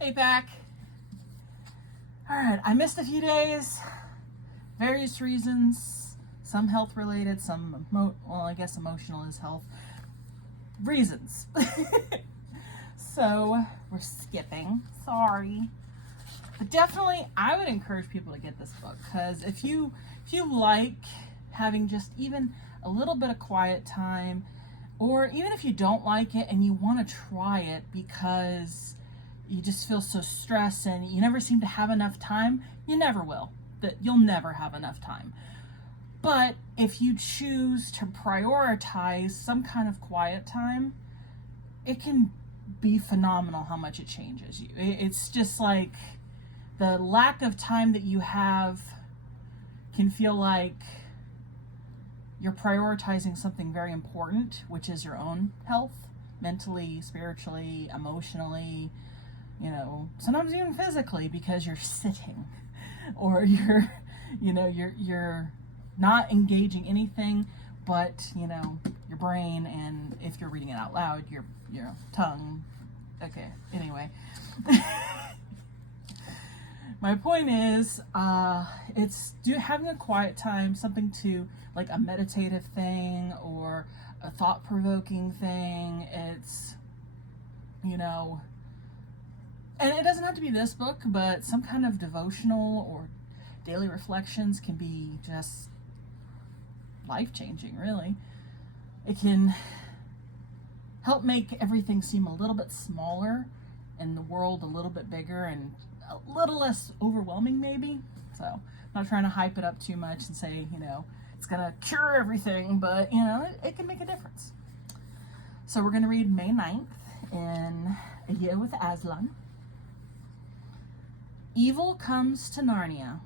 Hey, back. All right, I missed a few days, various reasons, some health related, some, I guess emotional is health reasons. So we're skipping, sorry. But definitely, I would encourage people to get this book, because if you like having just even a little bit of quiet time, or even if you don't like it and you want to try it because you just feel so stressed and you never seem to have enough time, you never will. You'll never have enough time. But if you choose to prioritize some kind of quiet time, it can be phenomenal how much it changes you. It's just like the lack of time that you have can feel like you're prioritizing something very important, which is your own health, mentally, spiritually, emotionally, sometimes even physically, because you're sitting or you're not engaging anything but, your brain, and if you're reading it out loud, your tongue. Okay, anyway. My point is, it's having a quiet time, something to, like a meditative thing or a thought-provoking thing. It's, and it doesn't have to be this book, but some kind of devotional or daily reflections can be just life-changing, really. It can help make everything seem a little bit smaller and the world a little bit bigger and a little less overwhelming, maybe. So I'm not trying to hype it up too much and say, it's gonna cure everything, but it can make a difference. So we're gonna read May 9th in A Year with Aslan. Evil comes to Narnia.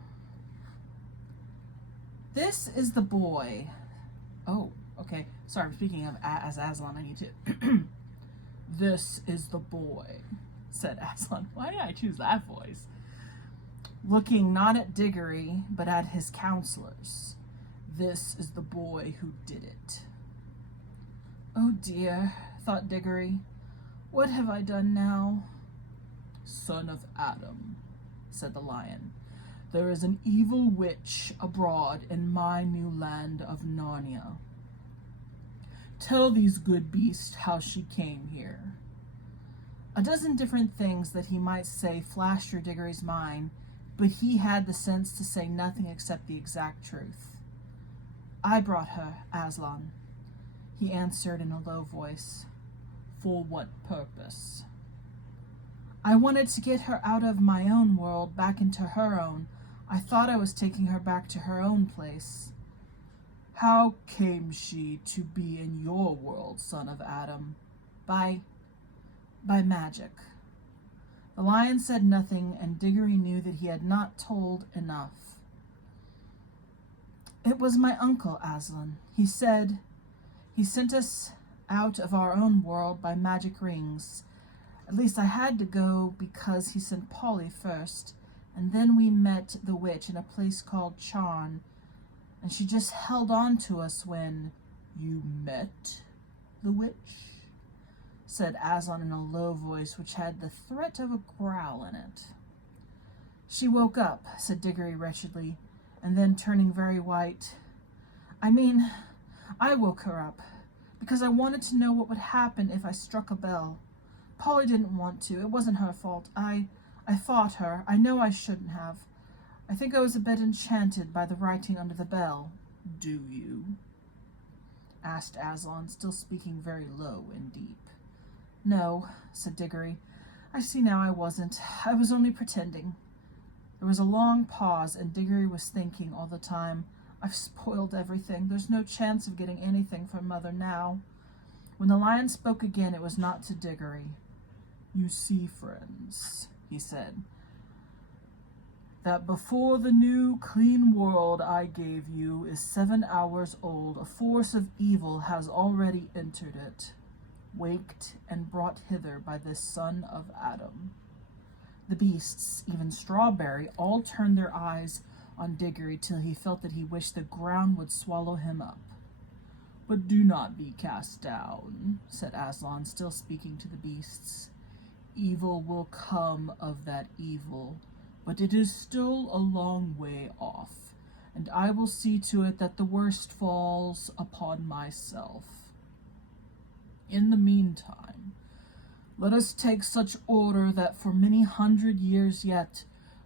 This is the boy. Oh, okay. Sorry, I'm speaking of as Aslan. I need to. This is the boy, said Aslan. Why did I choose that voice? Looking not at Diggory, but at his counselors. This is the boy who did it. Oh dear, thought Diggory. What have I done now? Son of Adam, said the lion. There is an evil witch abroad in my new land of Narnia. Tell these good beasts how she came here. A dozen different things that he might say flashed through Diggory's mind, but he had the sense to say nothing except the exact truth. I brought her, Aslan, he answered in a low voice. For what purpose? I wanted to get her out of my own world back into her own. I thought I was taking her back to her own place. How came she to be in your world, son of Adam? By magic. The lion said nothing, and Diggory knew that he had not told enough. It was my uncle, Aslan. He said he sent us out of our own world by magic rings. At least I had to go because he sent Polly first, and then we met the witch in a place called Charn, and she just held on to us when... You met the witch? Said Aslan in a low voice which had the threat of a growl in it. She woke up, said Diggory wretchedly, and then turning very white. I woke her up, because I wanted to know what would happen if I struck a bell. Polly didn't want to. It wasn't her fault. I fought her. I know I shouldn't have. I think I was a bit enchanted by the writing under the bell. Do you? Asked Aslan, still speaking very low and deep. No, said Diggory. I see now I wasn't. I was only pretending. There was a long pause, and Diggory was thinking all the time, I've spoiled everything. There's no chance of getting anything from Mother now. When the lion spoke again, it was not to Diggory. You see, friends, he said, that before the new clean world I gave you is 7 hours old, a force of evil has already entered it, waked and brought hither by this son of Adam. The beasts, even Strawberry, all turned their eyes on Diggory till he felt that he wished the ground would swallow him up. But do not be cast down, said Aslan, still speaking to the beasts. Evil will come of that evil, but it is still a long way off, and I will see to it that the worst falls upon myself. In the meantime, let us take such order that for many 100 years yet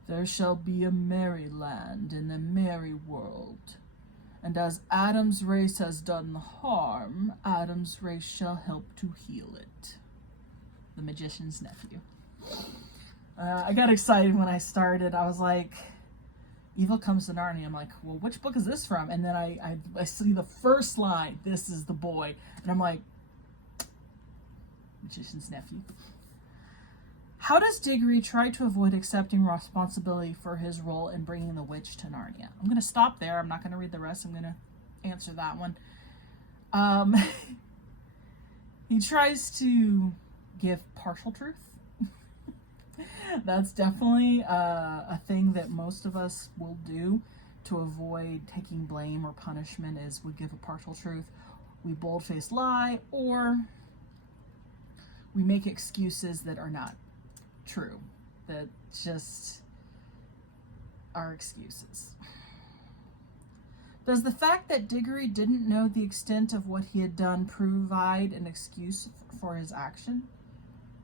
there shall be a merry land and a merry world. And as Adam's race has done harm, Adam's race shall help to heal it. The Magician's Nephew. I got excited when I started. I was like, evil comes to Narnia. I'm like, well, which book is this from? And then I see the first line, this is the boy. And I'm like, Magician's Nephew. How does Diggory try to avoid accepting responsibility for his role in bringing the witch to Narnia? I'm going to stop there. I'm not going to read the rest. I'm going to answer that one. He tries to give partial truth. That's definitely a thing that most of us will do to avoid taking blame or punishment, is we give a partial truth. We bold-faced lie, or we make excuses that are not true, that just are excuses. Does the fact that Diggory didn't know the extent of what he had done provide an excuse for his action?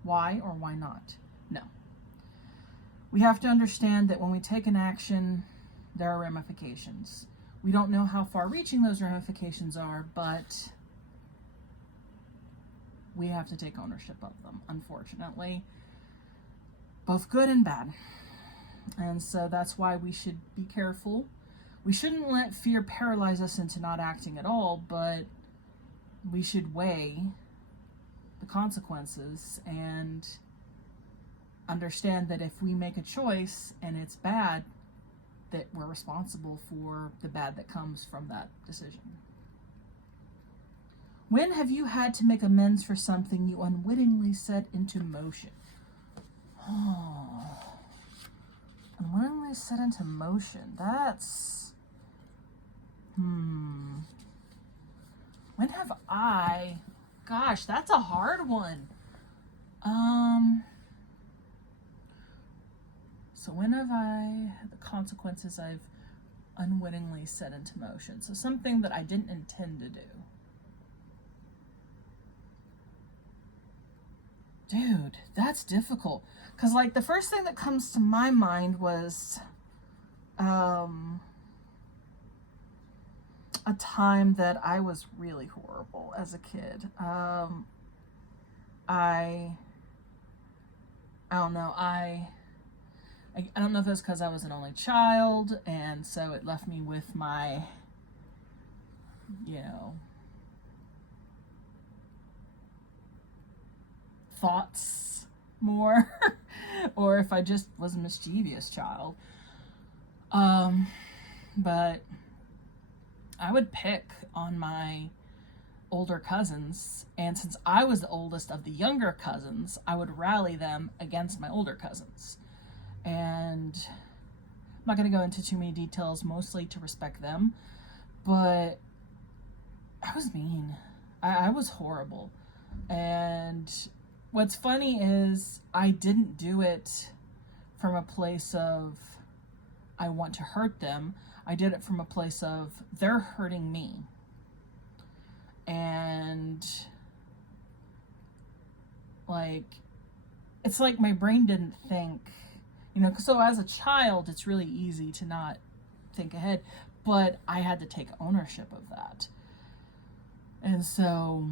Why or why not? No. We have to understand that when we take an action, there are ramifications. We don't know how far-reaching those ramifications are, but we have to take ownership of them, unfortunately. Both good and bad. And so that's why we should be careful. We shouldn't let fear paralyze us into not acting at all, but we should weigh the consequences and understand that if we make a choice and it's bad, that we're responsible for the bad that comes from that decision. When have you had to make amends for something you unwittingly set into motion? Oh, unwittingly set into motion. That's... When have I... Gosh, that's a hard one. So when have I had the consequences I've unwittingly set into motion? So something that I didn't intend to do. Dude, that's difficult. Because, like, the first thing that comes to my mind was a time that I was really horrible as a kid. I don't know. I don't know if it's because I was an only child, and so it left me with my, thoughts more, or if I just was a mischievous child. But I would pick on my older cousins, and since I was the oldest of the younger cousins, I would rally them against my older cousins. And I'm not going to go into too many details, mostly to respect them, but I was mean. I was horrible. And what's funny is I didn't do it from a place of I want to hurt them. I did it from a place of they're hurting me. And it's like my brain didn't think, so as a child, it's really easy to not think ahead, but I had to take ownership of that. And so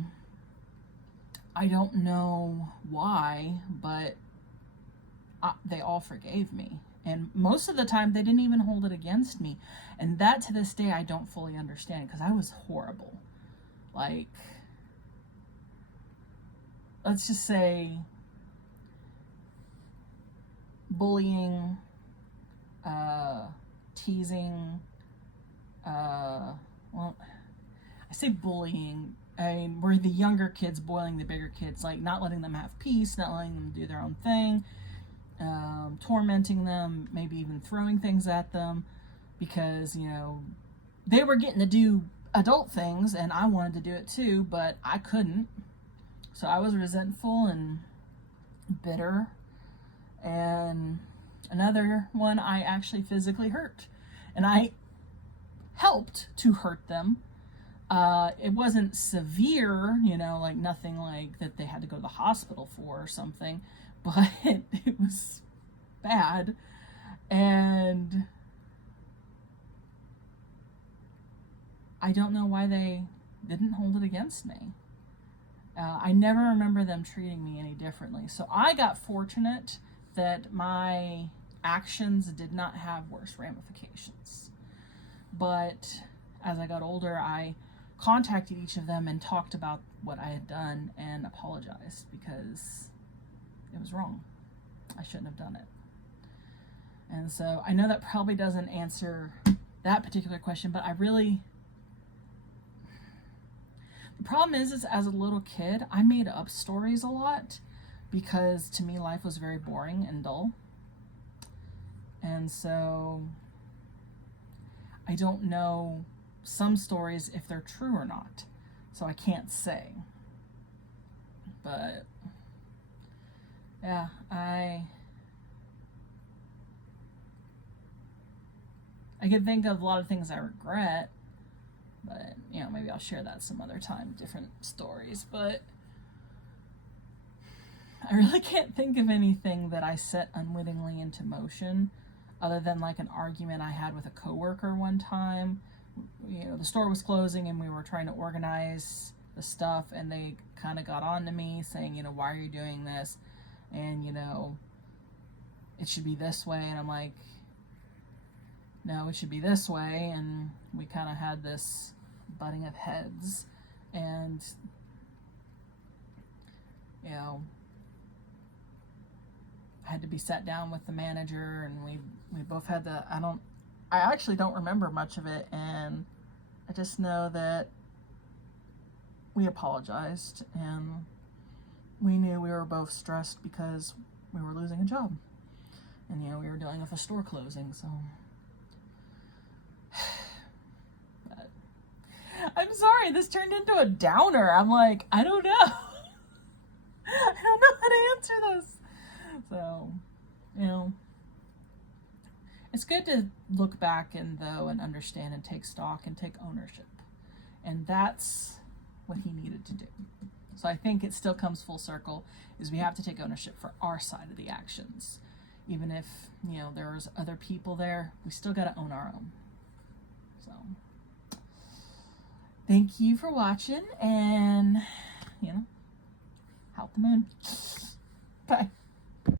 I don't know why, but they all forgave me. And most of the time, they didn't even hold it against me. And that, to this day, I don't fully understand, because I was horrible. Let's just say bullying, teasing, I say bullying, we're the younger kids boiling the bigger kids, not letting them have peace, not letting them do their own thing, tormenting them, maybe even throwing things at them, because, they were getting to do adult things, and I wanted to do it too, but I couldn't. So I was resentful, and bitter. And another one I actually physically hurt. And I helped to hurt them. It wasn't severe, you know, like nothing like that they had to go to the hospital for or something, but it was bad. And I don't know why they didn't hold it against me. I never remember them treating me any differently. So I got fortunate that my actions did not have worse ramifications. But as I got older, I contacted each of them and talked about what I had done and apologized because it was wrong. I shouldn't have done it. And so I know that probably doesn't answer that particular question, but the problem is as a little kid, I made up stories a lot because to me life was very boring and dull. And so I don't know some stories if they're true or not. So I can't say. But yeah, I could think of a lot of things I regret, but you know, maybe I'll share that some other time, different stories. But I really can't think of anything that I set unwittingly into motion other than like an argument I had with a coworker one time. You know, the store was closing and we were trying to organize the stuff, and they kind of got on to me saying, you know, why are you doing this? And, you know, it should be this way. And I'm like, no, it should be this way. And we kind of had this butting of heads. And, you know, I had to be sat down with the manager, and we both had the, I actually don't remember much of it, and I just know that we apologized, and we knew we were both stressed because we were losing a job, and you know, we were dealing with a store closing. So but I'm sorry, this turned into a downer. I'm like, I don't know. I don't know how to answer this. So, you know, it's good to look back and understand and take stock and take ownership. And that's what he needed to do. So I think it still comes full circle, is we have to take ownership for our side of the actions. Even if, you know, there's other people there, we still got to own our own. So thank you for watching, and, you know, help the moon. Bye.